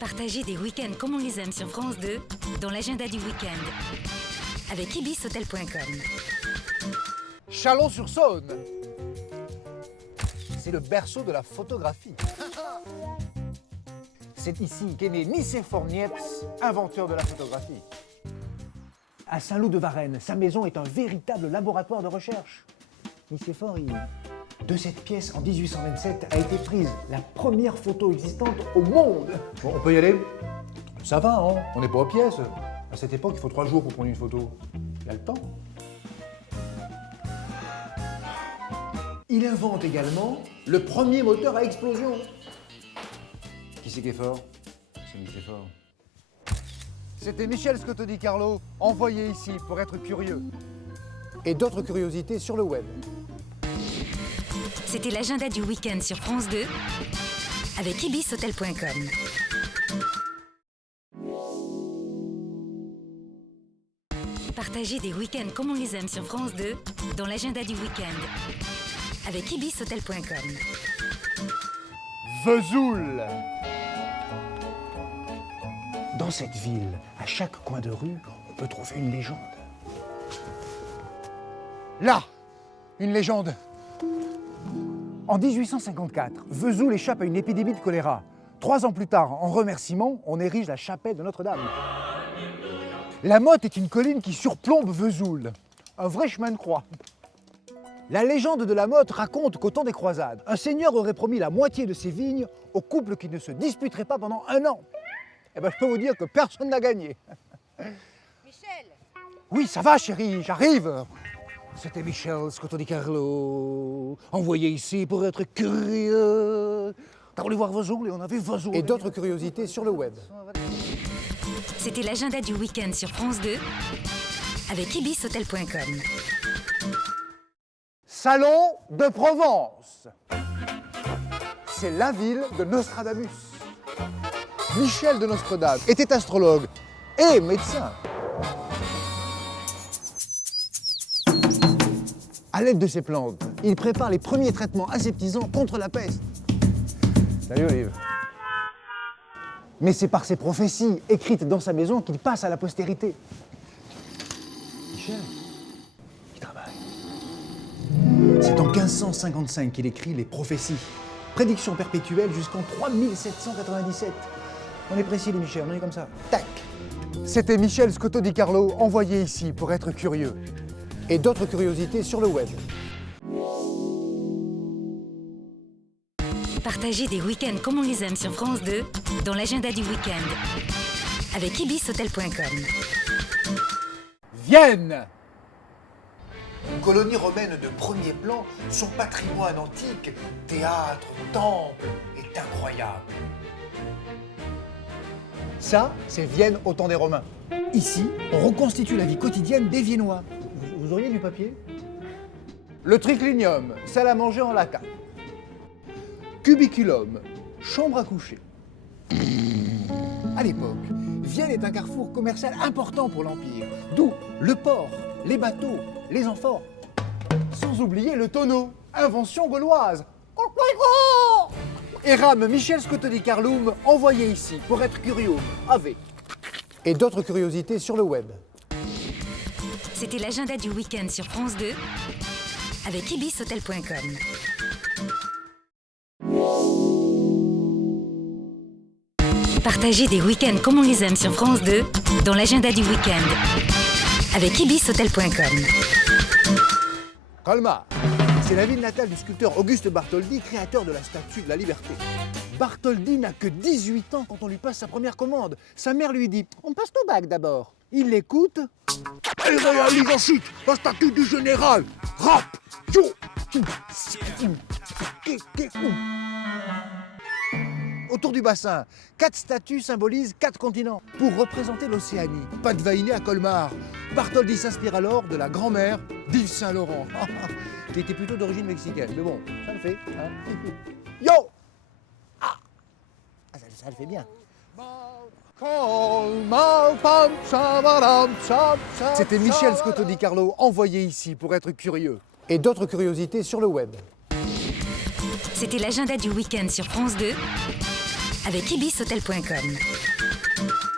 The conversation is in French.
Partagez des week-ends comme on les aime sur France 2 dans l'agenda du week-end avec ibishotel.com. Chalon-sur-Saône, c'est le berceau de la photographie. C'est ici qu'est né Nicéphore Niepce, inventeur de la photographie. À Saint-Loup-de-Varennes, sa maison est un véritable laboratoire de recherche. Nicéphore, de cette pièce en 1827 a été prise la première photo existante au monde. Bon, on peut y aller? Ça va, hein? On n'est pas aux pièces. À cette époque, il faut 3 jours pour prendre une photo. Il y a le temps. Il invente également le premier moteur à explosion. Qui c'est qui est fort? C'est Nicéphore. C'était Michel Scotto di Carlo, envoyé ici pour être curieux. Et d'autres curiosités sur le web. C'était l'agenda du week-end sur France 2 avec ibishotel.com. Partagez des week-ends comme on les aime sur France 2 dans l'agenda du week-end avec ibishotel.com. Vesoul. Dans cette ville, à chaque coin de rue, on peut trouver une légende. Là, une légende. En 1854, Vesoul échappe à une épidémie de choléra. 3 ans plus tard, en remerciement, on érige la chapelle de Notre-Dame. La Motte est une colline qui surplombe Vesoul. Un vrai chemin de croix. La légende de la Motte raconte qu'au temps des croisades, un seigneur aurait promis la moitié de ses vignes aux couples qui ne se disputeraient pas pendant 1 an. Eh bien, je peux vous dire que personne n'a gagné. Michel! Oui, ça va, chérie, j'arrive. C'était Michel Scotto di Carlo, envoyé ici pour être curieux. T'as voulu voir Vesoul et on avait Vesoul. Et d'autres curiosités sur le web. C'était l'agenda du week-end sur France 2 avec ibishotel.com. Salon de Provence. C'est la ville de Nostradamus. Michel de Nostredame était astrologue et médecin. À l'aide de ces plantes, il prépare les premiers traitements aseptisants contre la peste. Salut Olive. Mais c'est par ses prophéties écrites dans sa maison qu'il passe à la postérité. Michel, il travaille. C'est en 1555 qu'il écrit les prophéties. Prédiction perpétuelle jusqu'en 3797. On est précis, les Michel, on est comme ça. Tac. C'était Michel Scotto di Carlo, envoyé ici pour être curieux. Et d'autres curiosités sur le web. Partagez des week-ends comme on les aime sur France 2 dans l'agenda du week-end avec ibishotel.com. Vienne. Colonie romaine de premier plan, son patrimoine antique, théâtre, temple, est incroyable. Ça, c'est Vienne au temps des Romains. Ici, on reconstitue la vie quotidienne des Viennois. Vous auriez du papier? Le triclinium, salle à manger en laca. Cubiculum, chambre à coucher. À l'époque, Vienne est un carrefour commercial important pour l'Empire, d'où le port, les bateaux, les amphores. Sans oublier le tonneau, invention gauloise. Et rame Michel Scotto di Carlo, envoyé ici pour être curieux, avec. Et d'autres curiosités sur le web. C'était l'agenda du week-end sur France 2 avec ibishotel.com. Partagez des week-ends comme on les aime sur France 2 dans l'agenda du week-end avec ibishotel.com. Colmar, c'est la ville natale du sculpteur Auguste Bartholdi, créateur de la Statue de la Liberté. Bartholdi n'a que 18 ans quand on lui passe sa première commande. Sa mère lui dit « On passe ton bac d'abord ». Il l'écoute et réalise ensuite la statue du général. Rap, tchou, tchou, autour du bassin, 4 statues symbolisent 4 continents pour représenter l'Océanie. Pas de Vainé à Colmar. Bartholdi s'inspire alors de la grand-mère d'Yves Saint-Laurent, qui était plutôt d'origine mexicaine. Mais bon, ça le fait. Hein. Yo! Ah, ça le fait bien. C'était Michel Scotto di Carlo, envoyé ici pour être curieux. Et d'autres curiosités sur le web. C'était l'agenda du week-end sur France 2 avec ibishotel.com.